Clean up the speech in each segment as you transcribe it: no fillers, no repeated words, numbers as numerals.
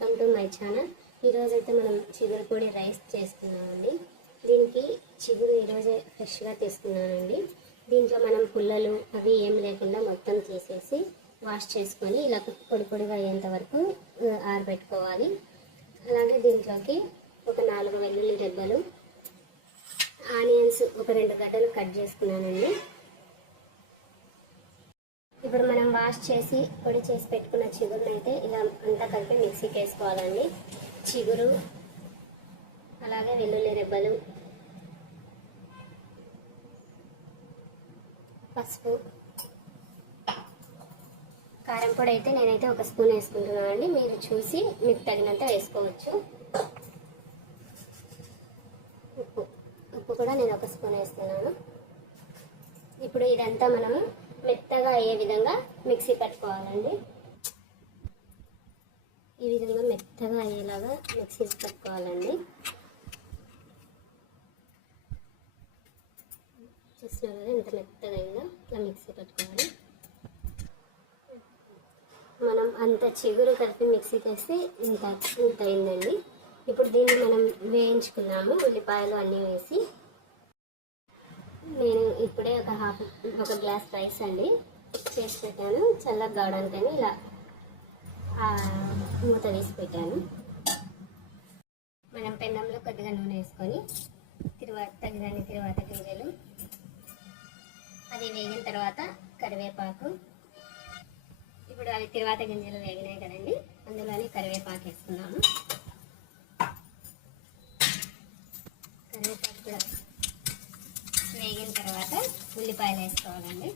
Welcome to my channel. ఈరోజైతే మనం చిగురు పొడి రైస్ చేసుకున్నామండి. దీనికి చిగురు ఈరోజే ఫ్రెష్గా తీసుకున్నానండి. దీంట్లో మనం పుల్లలు అవి ఏం లేకుండా మొత్తం తీసేసి వాష్ చేసుకొని ఇలా పొడి పొడిగా అయ్యేంత వరకు ఆరబెట్టుకోవాలి. అలాగే దీంట్లోకి ఒక 4 వెల్లుల్లి రెబ్బలు, ఆనియన్స్ ఒక 2 గడ్డలు కట్ చేసుకున్నానండి. ఇప్పుడు మనం వాష్ చేసి పొడి చేసి పెట్టుకున్న చిగురుని అయితే ఇలా అంతా కలిపి మిక్సీకి వేసుకోవాలండి. చిగురు అలాగే వెల్లుల్లి రెబ్బలు, పసుపు, కారం పొడి అయితే నేనైతే 1 స్పూన్ వేసుకుంటున్నానండి. మీరు చూసి మీకు తగినంత వేసుకోవచ్చు. ఉప్పు కూడా నేను 1 స్పూన్ వేస్తున్నాను. ఇప్పుడు ఇదంతా మనము మెత్తగా అయ్యే విధంగా మిక్సీ పట్టుకోవాలండి. ఈ విధంగా మెత్తగా అయ్యేలాగా మిక్సీ పట్టుకోవాలండి. చూస్తున్నారు కదా ఎంత మెత్తగా అయిందో, ఇలా మిక్సీ పట్టుకోవాలి. మనం అంత చిగురు కలిపి మిక్సీకి వేస్తే ఇంత అయిందండి. ఇప్పుడు దీన్ని మనం వేయించుకున్నాము, ఉల్లిపాయలు అన్నీ వేసి. నేను ఇప్పుడే ఒక గ్లాస్ రైస్ అండి చేసి పెట్టాను. చల్లగా కావడానికని ఇలా మూత తీసి పెట్టాను. మనం పెన్నంలో కొద్దిగా నూనె వేసుకొని తగినన్ని తిరువాత గింజలు, అది వేగిన తర్వాత కరివేపాకు. ఇప్పుడు అవి తిరువాత గింజలు వేగినాయి కదండి, అందులోనే కరివేపాకు వేసుకున్నాము. కరివేపాకు కూడా వేగిన తర్వాత ఉల్లిపాయలు వేసుకోవాలండి.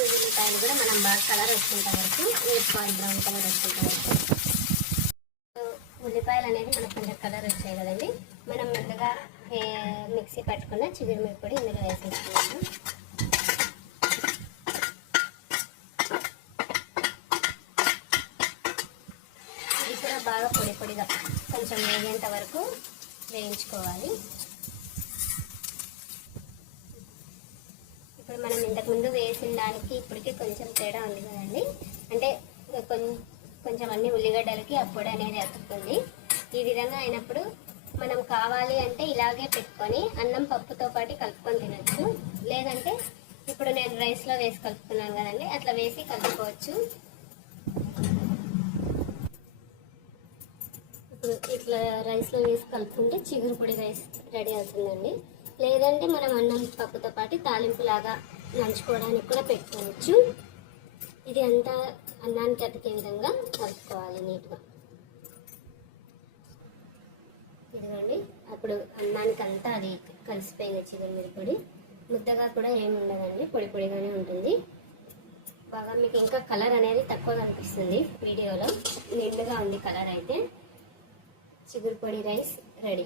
ఉల్లిపాయలు కూడా మనం బాగా కలర్ వచ్చేంత వరకు వేసుకోవాలి, బ్రౌన్ కలర్ వచ్చేంత వరకు. ఉల్లిపాయలు అనేది మనకు కొంచెం కలర్ వచ్చాయి కదండి, మనం ముందుగా మిక్సీ పట్టుకున్న చిగురు మిరపొడి ఇందులో వేసేసుకున్నాము. ఇది కూడా బాగా పొడి పొడిగా కొంచెం వేగేంత వరకు వేయించుకోవాలి. ఇప్పుడు మనం ఇంతకుముందు వేసిన దానికి ఇప్పటికీ కొంచెం తేడా ఉంది కదండి. అంటే కొంచెం అన్ని ఉల్లిగడ్డలకి ఆ పొడి అనేది అతుక్కుంది. ఈ విధంగా అయినప్పుడు మనం కావాలి అంటే ఇలాగే పెట్టుకొని అన్నం పప్పుతో పాటు కలుపుకొని తినచ్చు. లేదంటే ఇప్పుడు నేను రైస్లో వేసి కలుపుతున్నాను కదండి, అట్లా వేసి కలుపుకోవచ్చు. ఇప్పుడు ఇట్లా రైస్లో వేసి కలుపుకుంటే చిగురు పొడి రైస్ రెడీ అవుతుందండి. లేదంటే మనం అన్నం పప్పుతో పాటు తాలింపులాగా నంచుకోవడానికి కూడా పెట్టుకోవచ్చు. ఇది అంతా అన్నానికి అతికే విధంగా కలుపుకోవాలి నీట్గా. ఇదిగోండి, అప్పుడు అన్నానికి అంతా అది కలిసిపోయింది చిగురు మిరపొడి. ముద్దగా కూడా ఏమి ఉండదండి, పొడి పొడిగానే ఉంటుంది. బాగా మీకు ఇంకా కలర్ అనేది తక్కువ కనిపిస్తుంది వీడియోలో, నిండుగా ఉంది కలర్ అయితే. చిగురు పొడి రైస్ రెడీ.